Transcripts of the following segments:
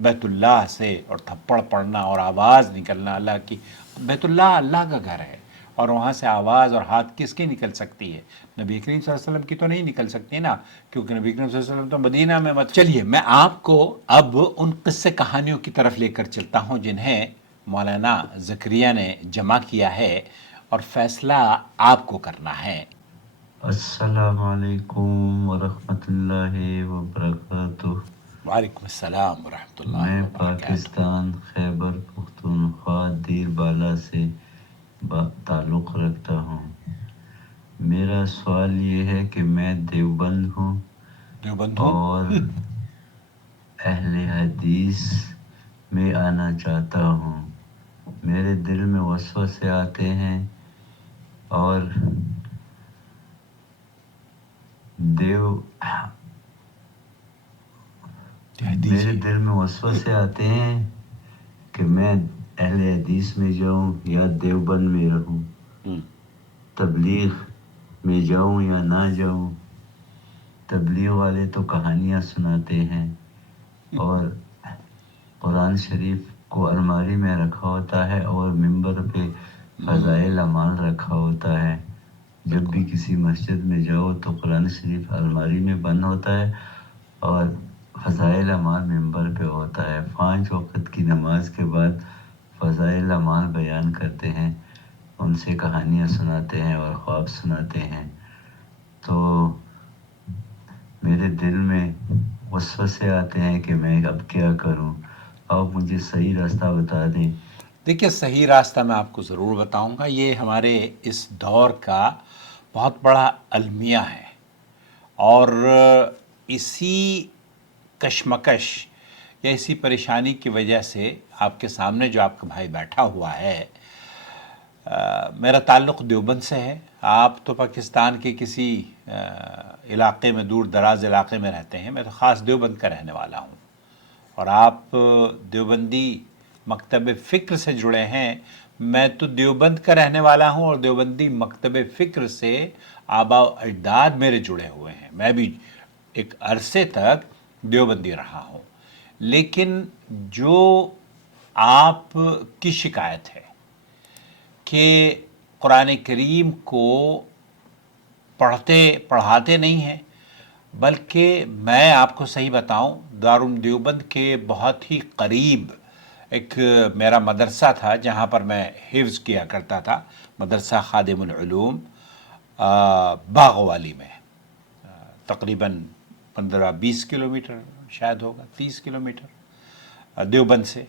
بیت اللہ سے اور تھپڑ پڑنا اور آواز نکلنا اللہ کی. بیت اللہ اللہ کا گھر ہے اور وہاں سے آواز اور ہاتھ کس کی نکل سکتی ہے؟ نبی کریم صلی اللہ علیہ وسلم کی تو نہیں نکل سکتی نا، کیونکہ نبی کریم صلی اللہ علیہ وسلم تو مدینہ میں چلیے میں آپ کو اب ان قصے کہانیوں کی طرف لے کر چلتا ہوں جنہیں مولانا زکریا نے جمع کیا ہے اور فیصلہ آپ کو کرنا ہے. السلام علیکم ورحمۃ اللہ وبرکاتہ. وعلیکم السلام ورحمۃ اللہ میں وبرکاتہ. پاکستان خیبر پختونخوا دیر بالا سے تعلق رکھتا ہوں. میرا سوال یہ ہے کہ میں دیوبند ہوں اور اہل حدیث میں آنا چاہتا ہوں. میرے دل میں وسوسے آتے ہیں اور میرے دل میں وسوسے آتے ہیں کہ میں اہل حدیث میں جاؤں یا دیوبند میں رہوں، تبلیغ میں جاؤں یا نہ جاؤں. تبلیغ والے تو کہانیاں سناتے ہیں اور قرآن شریف کو الماری میں رکھا ہوتا ہے اور ممبر پہ فضائل اعمال رکھا ہوتا ہے. جب بھی کسی مسجد میں جاؤ تو قرآن شریف الماری میں بند ہوتا ہے اور فضائل اعمال ممبر پہ ہوتا ہے. 5 وقت کی نماز کے بعد فضائل اعمال بیان کرتے ہیں، ان سے کہانیاں سناتے ہیں اور خواب سناتے ہیں. تو میرے دل میں وسوسے آتے ہیں کہ میں اب کیا کروں. آپ مجھے صحیح راستہ بتا دیں. دیکھیے صحیح راستہ میں آپ کو ضرور بتاؤں گا. یہ ہمارے اس دور کا بہت بڑا المیہ ہے اور اسی کشمکش یا اسی پریشانی کی وجہ سے آپ کے سامنے جو آپ کا بھائی بیٹھا ہوا ہے، میرا تعلق دیوبند سے ہے. آپ تو پاکستان کے کسی علاقے میں، دور دراز علاقے میں رہتے ہیں، میں تو خاص دیوبند کا رہنے والا ہوں اور آپ دیوبندی مکتب فکر سے جڑے ہیں. میں تو دیوبند کا رہنے والا ہوں اور دیوبندی مکتب فکر سے آباء و اجداد میرے جڑے ہوئے ہیں. میں بھی ایک عرصے تک دیوبندی رہا ہوں. لیکن جو آپ کی شکایت ہے کہ قرآن کریم کو پڑھاتے نہیں ہیں، بلکہ میں آپ کو صحیح بتاؤں دارالعلوم دیوبند کے بہت ہی قریب ایک میرا مدرسہ تھا جہاں پر میں حفظ کیا کرتا تھا، مدرسہ خادم العلوم باغ والی میں، تقریباً 15-20 کلومیٹر شاید ہوگا، 30 کلومیٹر دیوبند سے.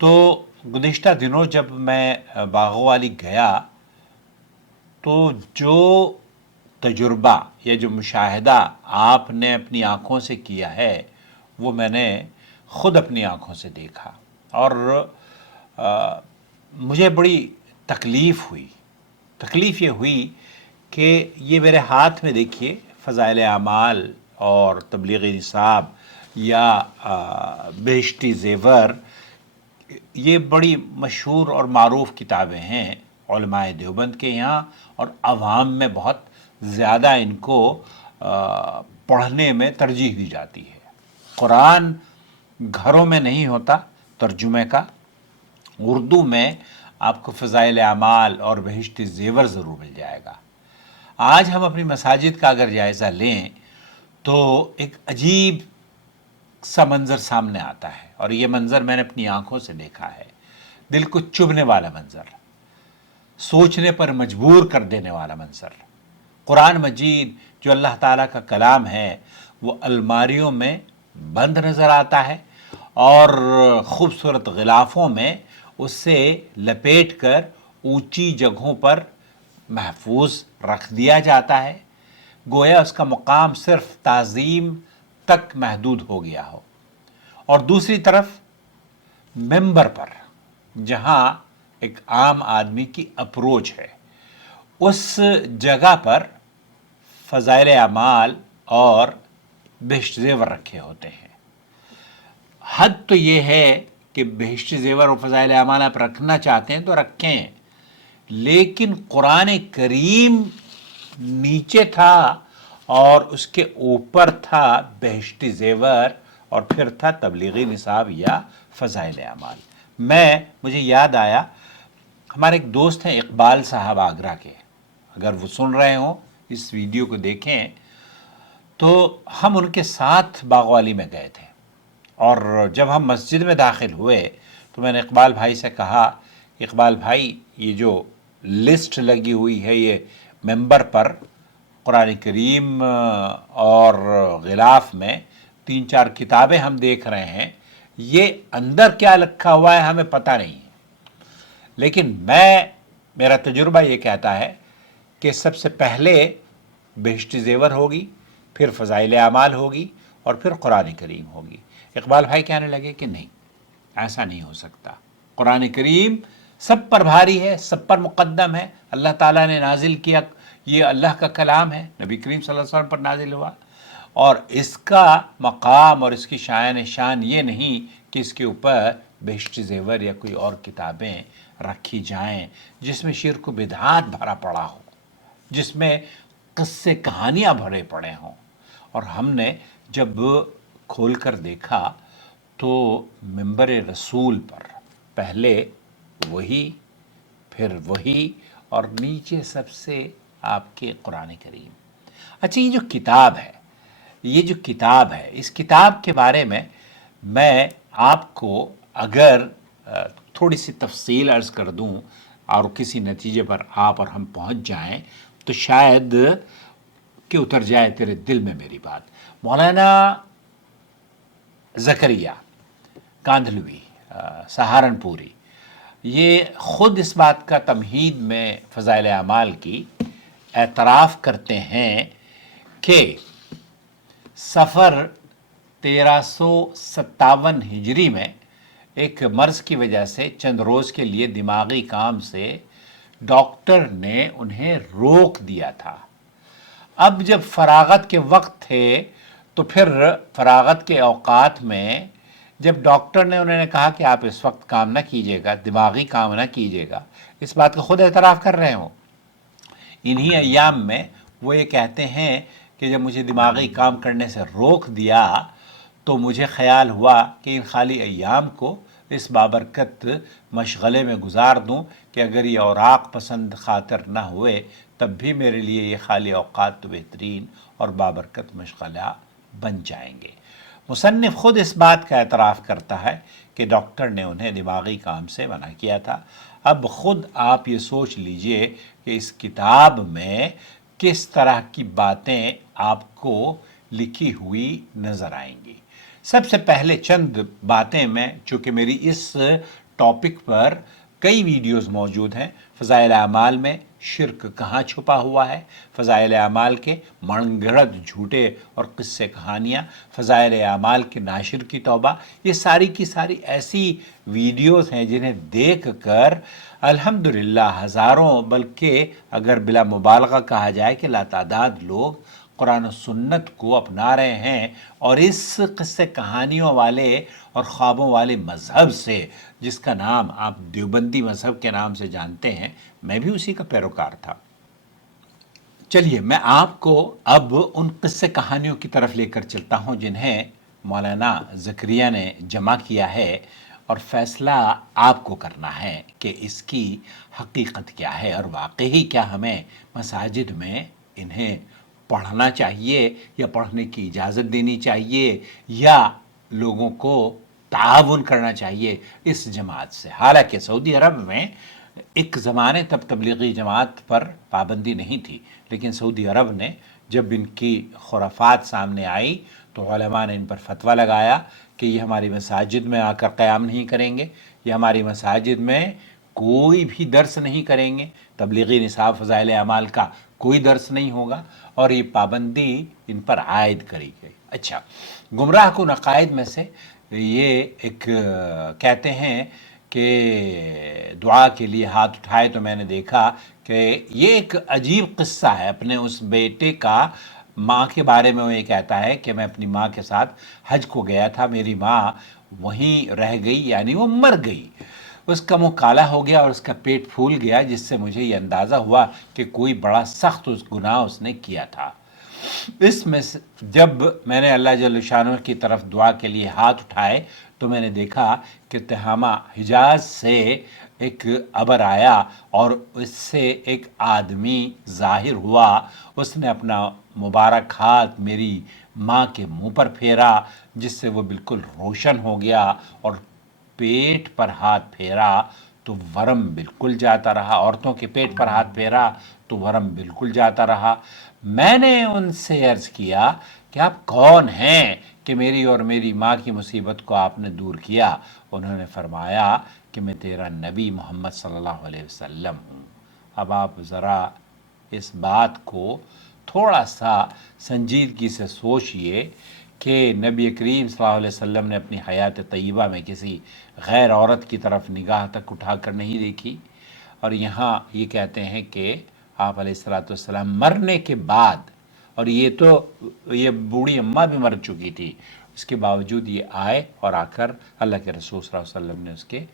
تو گزشتہ دنوں جب میں باغ والی گیا تو جو تجربہ یا جو مشاہدہ آپ نے اپنی آنکھوں سے کیا ہے وہ میں نے خود اپنی آنکھوں سے دیکھا اور مجھے بڑی تکلیف ہوئی. تکلیف یہ ہوئی کہ یہ میرے ہاتھ میں دیکھیے فضائل اعمال اور تبلیغی نصاب یا بہشتی زیور، یہ بڑی مشہور اور معروف کتابیں ہیں علماء دیوبند کے یہاں اور عوام میں بہت زیادہ ان کو پڑھنے میں ترجیح دی جاتی ہے. قرآن گھروں میں نہیں ہوتا ترجمے کا. اردو میں آپ کو فضائل اعمال اور بہشتی زیور ضرور مل جائے گا. آج ہم اپنی مساجد کا اگر جائزہ لیں تو ایک عجیب سا منظر سامنے آتا ہے اور یہ منظر میں نے اپنی آنکھوں سے دیکھا ہے. دل کو چبھنے والا منظر، سوچنے پر مجبور کر دینے والا منظر. قرآن مجید جو اللہ تعالیٰ کا کلام ہے وہ الماریوں میں بند نظر آتا ہے اور خوبصورت غلافوں میں اس سے لپیٹ کر اونچی جگہوں پر محفوظ رکھ دیا جاتا ہے، گویا اس کا مقام صرف تعظیم تک محدود ہو گیا ہو. اور دوسری طرف ممبر پر جہاں ایک عام آدمی کی اپروچ ہے، اس جگہ پر فضائل اعمال اور بہشت زیور رکھے ہوتے ہیں. حد تو یہ ہے کہ بہشت زیور اور فضائل اعمال آپ رکھنا چاہتے ہیں تو رکھیں، لیکن قرآن کریم نیچے تھا اور اس کے اوپر تھا بہشتی زیور اور پھر تھا تبلیغی نصاب یا فضائل اعمال۔ مجھے یاد آیا، ہمارے ایک دوست ہیں اقبال صاحب آگرہ کے، اگر وہ سن رہے ہوں اس ویڈیو کو دیکھیں، تو ہم ان کے ساتھ باغوالی میں گئے تھے، اور جب ہم مسجد میں داخل ہوئے تو میں نے اقبال بھائی سے کہا، اقبال بھائی یہ جو لسٹ لگی ہوئی ہے یہ ممبر پر قرآن کریم اور غلاف میں 3-4 کتابیں ہم دیکھ رہے ہیں، یہ اندر کیا لکھا ہوا ہے ہمیں پتہ نہیں ہے، لیکن میرا تجربہ یہ کہتا ہے کہ سب سے پہلے بہشتی زیور ہوگی، پھر فضائل اعمال ہوگی، اور پھر قرآن کریم ہوگی۔ اقبال بھائی کہنے لگے کہ نہیں، ایسا نہیں ہو سکتا، قرآن کریم سب پر بھاری ہے، سب پر مقدم ہے، اللہ تعالیٰ نے نازل کیا، یہ اللہ کا کلام ہے، نبی کریم صلی اللہ علیہ وسلم پر نازل ہوا، اور اس کا مقام اور اس کی شان یہ نہیں کہ اس کے اوپر بہشتی زیور یا کوئی اور کتابیں رکھی جائیں جس میں شرک و بدعات بھرا پڑا ہو، جس میں قصے کہانیاں بھرے پڑے ہوں۔ اور ہم نے جب کھول کر دیکھا تو منبر رسول پر پہلے وہی، پھر وہی، اور نیچے سب سے آپ کے قرآن کریم۔ اچھا، یہ جو کتاب ہے اس کتاب کے بارے میں آپ کو اگر تھوڑی سی تفصیل عرض کر دوں اور کسی نتیجے پر آپ اور ہم پہنچ جائیں تو شاید کہ اتر جائے تیرے دل میں میری بات۔ مولانا زکریا کاندھلوی سہارنپوری یہ خود اس بات کا تمہید میں فضائل اعمال کی اعتراف کرتے ہیں کہ سفر 1357 ہجری میں ایک مرض کی وجہ سے چند روز کے لیے دماغی کام سے ڈاکٹر نے انہیں روک دیا تھا۔ اب جب فراغت کے وقت تھے تو پھر فراغت کے اوقات میں جب ڈاکٹر نے انہوں نے کہا کہ آپ اس وقت کام نہ کیجیے گا، دماغی کام نہ کیجیے گا، اس بات کا خود اعتراف کر رہے ہوں۔ انہی ایام میں وہ یہ کہتے ہیں کہ جب مجھے دماغی کام کرنے سے روک دیا تو مجھے خیال ہوا کہ ان خالی ایام کو اس بابرکت مشغلے میں گزار دوں کہ اگر یہ اوراق پسند خاطر نہ ہوئے تب بھی میرے لیے یہ خالی اوقات تو بہترین اور بابرکت مشغلہ بن جائیں گے۔ مصنف خود اس بات کا اعتراف کرتا ہے کہ ڈاکٹر نے انہیں دماغی کام سے منع کیا تھا۔ اب خود آپ یہ سوچ لیجئے کہ اس کتاب میں کس طرح کی باتیں آپ کو لکھی ہوئی نظر آئیں گی۔ سب سے پہلے چند باتیں میں، چونکہ میری اس ٹاپک پر کئی ویڈیوز موجود ہیں، فضائل اعمال میں شرک کہاں چھپا ہوا ہے، فضائل اعمال کے من گھڑت جھوٹے اور قصے کہانیاں، فضائل اعمال کے ناشر کی توبہ، یہ ساری کی ساری ایسی ویڈیوز ہیں جنہیں دیکھ کر الحمدللہ ہزاروں، بلکہ اگر بلا مبالغہ کہا جائے کہ لاتعداد لوگ قرآن و سنت کو اپنا رہے ہیں، اور اس قصے کہانیوں والے اور خوابوں والے مذہب سے، جس کا نام آپ دیوبندی مذہب کے نام سے جانتے ہیں، میں بھی اسی کا پیروکار تھا۔ چلیے میں آپ کو اب ان قصے کہانیوں کی طرف لے کر چلتا ہوں جنہیں مولانا زکریا نے جمع کیا ہے، اور فیصلہ آپ کو کرنا ہے کہ اس کی حقیقت کیا ہے، اور واقعی کیا ہمیں مساجد میں انہیں پڑھنا چاہیے یا پڑھنے کی اجازت دینی چاہیے، یا لوگوں کو تعاون کرنا چاہیے اس جماعت سے۔ حالانکہ سعودی عرب میں ایک زمانے تب تبلیغی جماعت پر پابندی نہیں تھی، لیکن سعودی عرب نے جب ان کی خرافات سامنے آئی تو علماء نے ان پر فتویٰ لگایا کہ یہ ہماری مساجد میں آ کر قیام نہیں کریں گے، یہ ہماری مساجد میں کوئی بھی درس نہیں کریں گے، تبلیغی نصاب فضائل اعمال کا کوئی درس نہیں ہوگا، اور یہ پابندی ان پر عائد کری گئی۔ اچھا، گمراہ کن عقائد میں سے یہ ایک کہتے ہیں کہ دعا کے لیے ہاتھ اٹھائے تو میں نے دیکھا کہ یہ ایک عجیب قصہ ہے اپنے اس بیٹے کا۔ ماں کے بارے میں وہ یہ کہتا ہے کہ میں اپنی ماں کے ساتھ حج کو گیا تھا، میری ماں وہیں رہ گئی، یعنی وہ مر گئی، اس کا منہ کالا ہو گیا اور اس کا پیٹ پھول گیا، جس سے مجھے یہ اندازہ ہوا کہ کوئی بڑا سخت گناہ اس نے کیا تھا۔ اس میں جب میں نے اللہ جل شانہ کی طرف دعا کے لیے ہاتھ اٹھائے تو میں نے دیکھا کہ تہامہ حجاز سے ایک ابر آیا اور اس سے ایک آدمی ظاہر ہوا. اس نے اپنا مبارک ہاتھ میری ماں کے منہ پر پھیرا جس سے وہ بالکل روشن ہو گیا، اور پیٹ پر ہاتھ پھیرا تو ورم بالکل جاتا رہا. عورتوں کے پیٹ پر ہاتھ پھیرا تو ورم بالکل جاتا رہا. میں نے ان سے عرض کیا کہ آپ کون ہیں کہ میری اور میری ماں کی مصیبت کو آپ نے دور کیا؟ انہوں نے فرمایا کہ میں تیرا نبی محمد صلی اللہ علیہ وسلم ہوں. اب آپ ذرا اس بات کو تھوڑا سا سنجیدگی سے سوچئے کہ نبی کریم صلی اللہ علیہ وسلم نے اپنی حیات طیبہ میں کسی غیر عورت کی طرف نگاہ تک اٹھا کر نہیں دیکھی، اور یہاں یہ کہتے ہیں کہ آپ علیہ الصلوۃ والسلام مرنے کے بعد، اور یہ بوڑھی اماں بھی مر چکی تھی، اس کے باوجود یہ آئے اور آ کر اللہ کے رسول صلی اللہ علیہ وسلم نے اس کے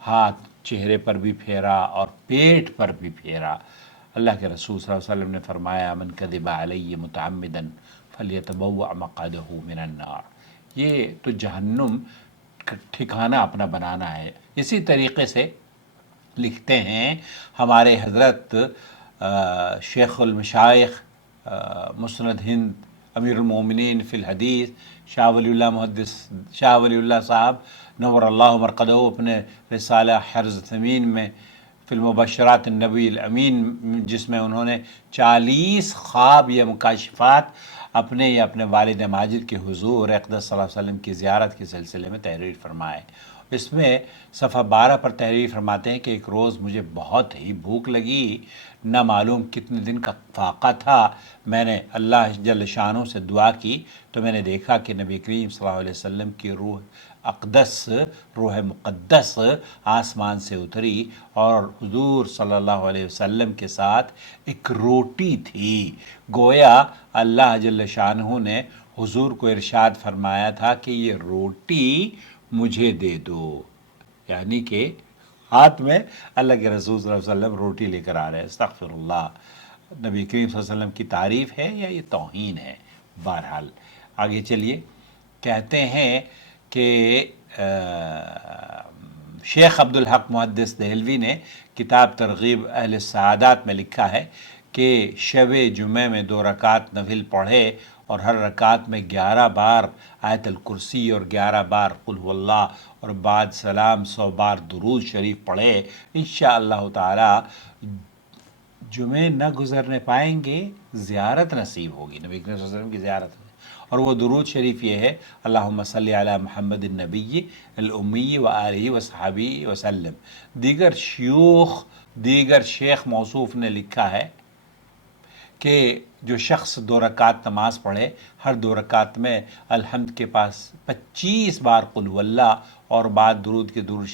ہاتھ چہرے پر بھی پھیرا اور پیٹ پر بھی پھیرا. اللہ کے رسول صلی اللہ علیہ وسلم نے فرمایا من کذب علی متعمدا فلیتبوأ مقعدہ من النار. یہ تو جہنم کا ٹھکانہ اپنا بنانا ہے. اسی طریقے سے لکھتے ہیں ہمارے حضرت شیخ المشائخ مسند ہند امیر المومنین فی الحدیث شاہ ولی اللہ محدث شاہ ولی اللہ صاحب نور اللہ مرقدہ اپنے رسالہ حرز ثمین میں فی المبشرات النبی الامین، جس میں انہوں نے 40 خواب یا مکاشفات اپنے یا اپنے والد ماجد کے حضور اقدس صلی اللہ علیہ وسلم کی زیارت کے سلسلے میں تحریر فرمائے. اس میں صفحہ 12 پر تحریر فرماتے ہیں کہ ایک روز مجھے بہت ہی بھوک لگی، نہ معلوم کتنے دن کا فاقہ تھا. میں نے اللہ جل شانہ سے دعا کی تو میں نے دیکھا کہ نبی کریم صلی اللہ علیہ وسلم کی روح اقدس، روح مقدس آسمان سے اتری اور حضور صلی اللہ علیہ وسلم کے ساتھ ایک روٹی تھی. گویا اللہ جل شانہ نے حضور کو ارشاد فرمایا تھا کہ یہ روٹی مجھے دے دو، یعنی کہ ہاتھ میں اللہ کے رسول صلی اللہ علیہ وسلم روٹی لے کر آ رہے ہیں. استغفر اللہ. نبی کریم صلی اللہ علیہ وسلم کی تعریف ہے یا یہ توہین ہے؟ بہرحال آگے چلیے. کہتے ہیں کہ شیخ عبدالحق محدث دہلوی نے کتاب ترغیب اہل السعادات میں لکھا ہے کہ شب جمعہ میں 2 رکعت نفل پڑھے اور ہر رکعت میں 11 بار آیت الکرسی اور 11 بار قل هو اللہ اور بعد سلام 100 بار درود شریف پڑھے، انشاءاللہ تعالی جمعے نہ گزرنے پائیں گے، زیارت نصیب ہوگی نبی کریم صلی اللہ علیہ وسلم کی زیارت. اور وہ درود شریف یہ ہے اللہم صلی علی محمد النبی الامی و آلہ و صحابی وسلم. دیگر شیخ موصوف نے لکھا ہے کہ جو شخص 2 رکعت نماز پڑھے، ہر 2 رکعت میں الحمد کے پاس 25 بار قل هو اللہ اور بعد درود کے درود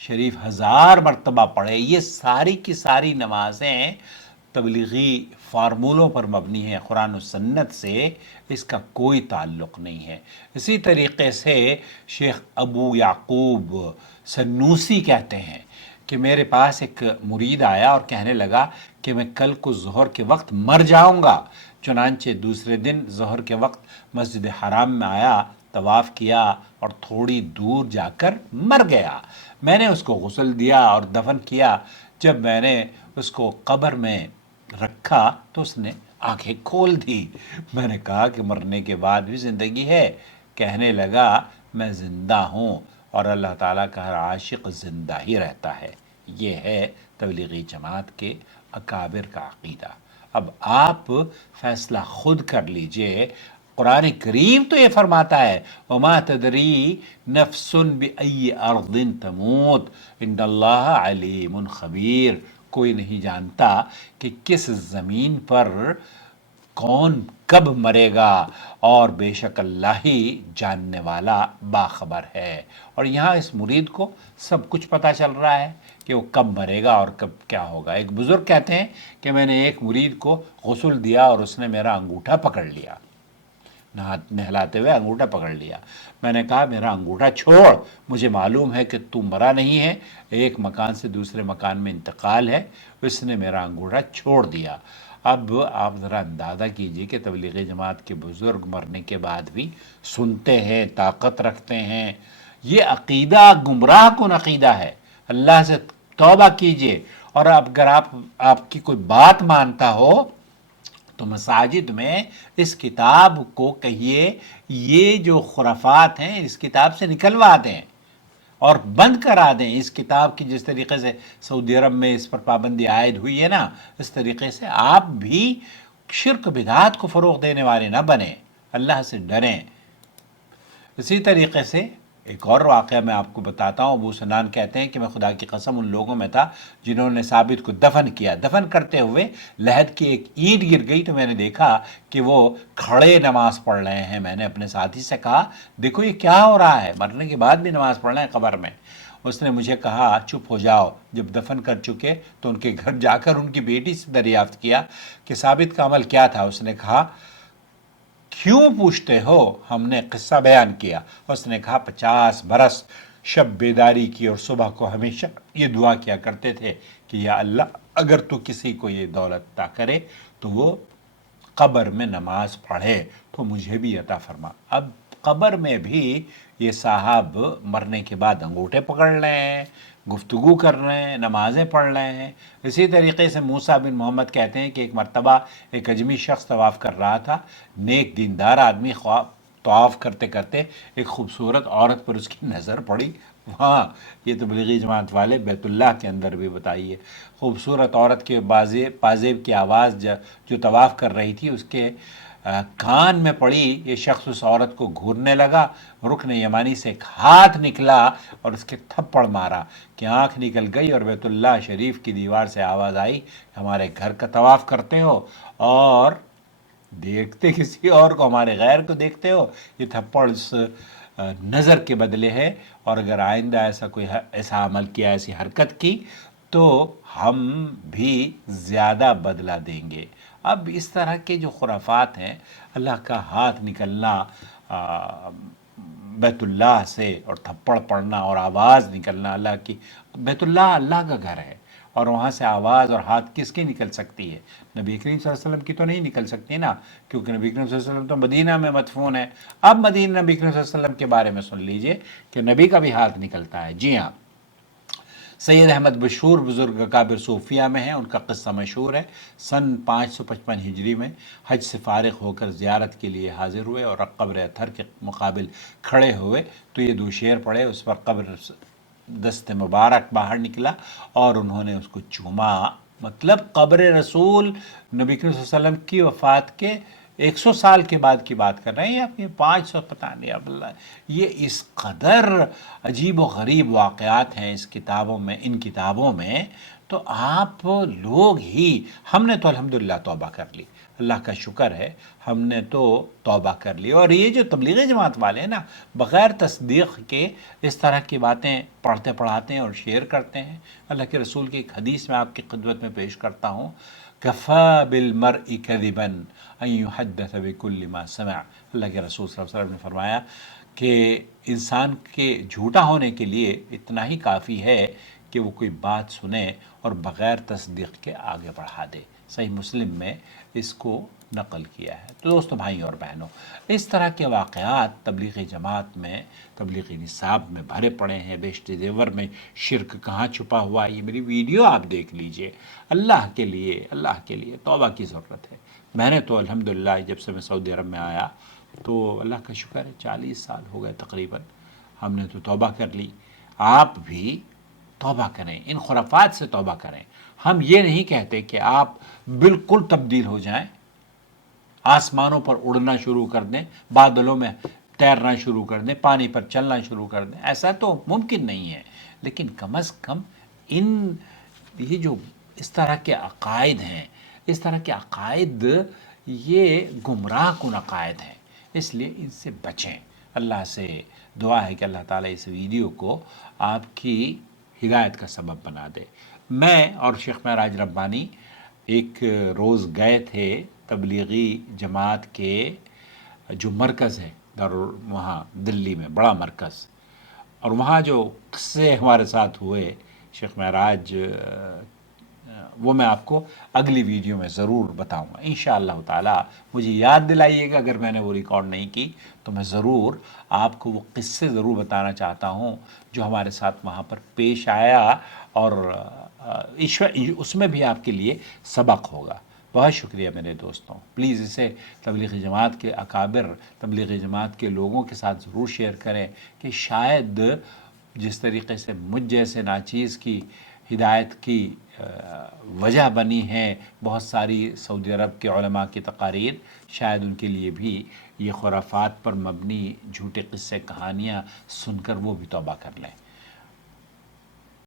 شریف 1000 مرتبہ پڑھے. یہ ساری کی ساری نمازیں تبلیغی فارمولوں پر مبنی ہیں، قرآن و سنت سے اس کا کوئی تعلق نہیں ہے. اسی طریقے سے شیخ ابو یعقوب سنوسی کہتے ہیں کہ میرے پاس ایک مرید آیا اور کہنے لگا کہ میں کل کو ظہر کے وقت مر جاؤں گا. چنانچہ دوسرے دن ظہر کے وقت مسجد حرام میں آیا، طواف کیا اور تھوڑی دور جا کر مر گیا. میں نے اس کو غسل دیا اور دفن کیا. جب میں نے اس کو قبر میں رکھا تو اس نے آنکھیں کھول دی. میں نے کہا کہ مرنے کے بعد بھی زندگی ہے؟ کہنے لگا میں زندہ ہوں اور اللہ تعالیٰ کا ہر عاشق زندہ ہی رہتا ہے. یہ ہے تبلیغی جماعت کے اکابر کا عقیدہ. اب آپ فیصلہ خود کر لیجئے. قرآن کریم تو یہ فرماتا ہے وَمَا تَدْرِي نَفْسٌ بِأَيِّ أَرْضٍ تَمُوتُ إِنَّ اللَّهَ عَلِيمٌ خبیر. کوئی نہیں جانتا کہ کس زمین پر کون کب مرے گا، اور بے شک اللہ ہی جاننے والا باخبر ہے. اور یہاں اس مرید کو سب کچھ پتہ چل رہا ہے کہ وہ کب مرے گا اور کب کیا ہوگا. ایک بزرگ کہتے ہیں کہ میں نے ایک مرید کو غسل دیا اور اس نے میرا انگوٹھا پکڑ لیا، نہلاتے ہوئے انگوٹھا پکڑ لیا. میں نے کہا میرا انگوٹھا چھوڑ، مجھے معلوم ہے کہ تو مرا نہیں ہے، ایک مکان سے دوسرے مکان میں انتقال ہے. اس نے میرا انگوٹھا چھوڑ دیا. اب آپ ذرا اندازہ کیجئے کہ تبلیغی جماعت کے بزرگ مرنے کے بعد بھی سنتے ہیں، طاقت رکھتے ہیں. یہ عقیدہ گمراہ کن عقیدہ ہے. اللہ سے توبہ کیجئے. اور اگر آپ کی کوئی بات مانتا ہو تو مساجد میں اس کتاب کو کہیے یہ جو خرافات ہیں اس کتاب سے نکلوا دیں اور بند کرا دیں. اس کتاب کی جس طریقے سے سعودی عرب میں اس پر پابندی عائد ہوئی ہے نا، اس طریقے سے آپ بھی شرک بدعات کو فروغ دینے والے نہ بنیں. اللہ سے ڈریں. اسی طریقے سے ایک اور واقعہ میں آپ کو بتاتا ہوں. ابو سنان کہتے ہیں کہ میں خدا کی قسم ان لوگوں میں تھا جنہوں نے ثابت کو دفن کیا. دفن کرتے ہوئے لحد کی ایک اینٹ گر گئی تو میں نے دیکھا کہ وہ کھڑے نماز پڑھ رہے ہیں. میں نے اپنے ساتھی سے کہا دیکھو یہ کیا ہو رہا ہے، مرنے کے بعد بھی نماز پڑھ رہے ہیں قبر میں. اس نے مجھے کہا چپ ہو جاؤ. جب دفن کر چکے تو ان کے گھر جا کر ان کی بیٹی سے دریافت کیا کہ ثابت کا عمل کیا تھا. اس نے کہا کیوں پوچھتے ہو، ہم نے قصہ بیان کیا. اس نے کہا 50 برس شب بیداری کی اور صبح کو ہمیشہ یہ دعا کیا کرتے تھے کہ یا اللہ اگر تو کسی کو یہ دولت عطا کرے تو وہ قبر میں نماز پڑھے تو مجھے بھی عطا فرما. اب قبر میں بھی یہ صاحب مرنے کے بعد انگوٹھے پکڑ رہے ہیں، گفتگو کر رہے ہیں، نمازیں پڑھ رہے ہیں. اسی طریقے سے موسیٰ بن محمد کہتے ہیں کہ ایک مرتبہ ایک اجمی شخص طواف کر رہا تھا. نیک دیندار آدمی طواف کرتے کرتے ایک خوبصورت عورت پر اس کی نظر پڑی. ہاں یہ تبلیغی جماعت والے بیت اللہ کے اندر بھی بتائیے. خوبصورت عورت کے پازیب کی آواز جو طواف کر رہی تھی اس کے کان میں پڑی. یہ شخص اس عورت کو گھورنے لگا. رکن یمانی سے ایک ہاتھ نکلا اور اس کے تھپڑ مارا کہ آنکھ نکل گئی. اور بیت اللہ شریف کی دیوار سے آواز آئی ہمارے گھر کا طواف کرتے ہو اور دیکھتے کسی اور کو، ہمارے غیر کو دیکھتے ہو. یہ تھپڑ اس نظر کے بدلے ہے، اور اگر آئندہ ایسا عمل کیا، ایسی حرکت کی تو ہم بھی زیادہ بدلہ دیں گے. اب اس طرح کے جو خرافات ہیں، اللہ کا ہاتھ نکلنا بیت اللہ سے اور تھپڑ پڑنا اور آواز نکلنا اللہ کی. بیت اللہ اللہ کا گھر ہے اور وہاں سے آواز اور ہاتھ کس کی نکل سکتی ہے؟ نبی کریم صلی اللہ علیہ وسلم کی تو نہیں نکل سکتی نا، کیونکہ نبی کریم صلی اللہ علیہ وسلم تو مدینہ میں مدفون ہے. اب مدینہ نبی کریم صلی اللہ علیہ وسلم کے بارے میں سن لیجئے کہ نبی کا بھی ہاتھ نکلتا ہے. جی ہاں، سید احمد بشور بزرگ اکابر صوفیہ میں ہیں. ان کا قصہ مشہور ہے. سن 555 ہجری میں حج سے فارغ ہو کر زیارت کے لیے حاضر ہوئے اور قبر اطہر کے مقابل کھڑے ہوئے تو یہ 2 شعر پڑھے. اس پر قبر دست مبارک باہر نکلا اور انہوں نے اس کو چوما. مطلب قبر رسول نبی کریم صلی اللہ علیہ وسلم کی وفات کے 100 سال کے بعد کی بات کر رہے ہیں، آپ یہ 500 پتہ نہیں. اب اللہ یہ اس قدر عجیب و غریب واقعات ہیں اس کتابوں میں، ان کتابوں میں. تو آپ لوگ ہی، ہم نے تو الحمدللہ توبہ کر لی، اللہ کا شکر ہے ہم نے تو توبہ کر لی. اور یہ جو تبلیغی جماعت والے ہیں نا، بغیر تصدیق کے اس طرح کی باتیں پڑھتے پڑھاتے ہیں اور شیئر کرتے ہیں. اللہ کے رسول کی ایک حدیث میں آپ کی خدمت میں پیش کرتا ہوں. کفا بالمرء کذبا ان یحدث بکل ما سمع. اللہ کے رسول صلی اللہ علیہ وسلم نے فرمایا کہ انسان کے جھوٹا ہونے کے لیے اتنا ہی کافی ہے کہ وہ کوئی بات سنے اور بغیر تصدیق کے آگے بڑھا دے. صحیح مسلم میں اس کو نقل کیا ہے. تو دوستو، بھائی اور بہنوں، اس طرح کے واقعات تبلیغی جماعت میں، تبلیغی نصاب میں بھرے پڑے ہیں. بیشت زیور میں شرک کہاں چھپا ہوا ہے، یہ میری ویڈیو آپ دیکھ لیجئے. اللہ کے لیے توبہ کی ضرورت ہے. میں نے تو الحمدللہ جب سے میں سعودی عرب میں آیا تو اللہ کا شکر ہے 40 سال ہو گئے تقریباً، ہم نے تو توبہ کر لی. آپ بھی توبہ کریں، ان خرافات سے توبہ کریں. ہم یہ نہیں کہتے کہ آپ بالکل تبدیل ہو جائیں، آسمانوں پر اڑنا شروع کر دیں، بادلوں میں تیرنا شروع کر دیں، پانی پر چلنا شروع کر دیں. ایسا تو ممکن نہیں ہے. لیکن کم از کم یہ جو اس طرح کے عقائد ہیں، اس طرح کے عقائد یہ گمراہ کن عقائد ہیں، اس لیے ان سے بچیں. اللہ سے دعا ہے کہ اللہ تعالیٰ اس ویڈیو کو آپ کی ہدایت کا سبب بنا دے. میں اور شیخ معراج ربانی ایک روز گئے تھے تبلیغی جماعت کے جو مرکز ہے وہاں دلی میں، بڑا مرکز، اور وہاں جو قصے ہمارے ساتھ ہوئے، شیخ معراج وہ میں آپ کو اگلی ویڈیو میں ضرور بتاؤں گا انشاءاللہ تعالیٰ. مجھے یاد دلائیے گا اگر میں نے وہ ریکارڈ نہیں کی تو میں ضرور آپ کو وہ قصے ضرور بتانا چاہتا ہوں جو ہمارے ساتھ وہاں پر پیش آیا، اور اس میں بھی آپ کے لیے سبق ہوگا. بہت شکریہ میرے دوستوں. پلیز اسے تبلیغ جماعت کے اکابر، تبلیغ جماعت کے لوگوں کے ساتھ ضرور شیئر کریں کہ شاید جس طریقے سے مجھ جیسے ناچیز کی ہدایت کی وجہ بنی ہیں بہت ساری سعودی عرب کے علماء کی تقاریر، شاید ان کے لیے بھی یہ خرافات پر مبنی جھوٹے قصے کہانیاں سن کر وہ بھی توبہ کر لیں.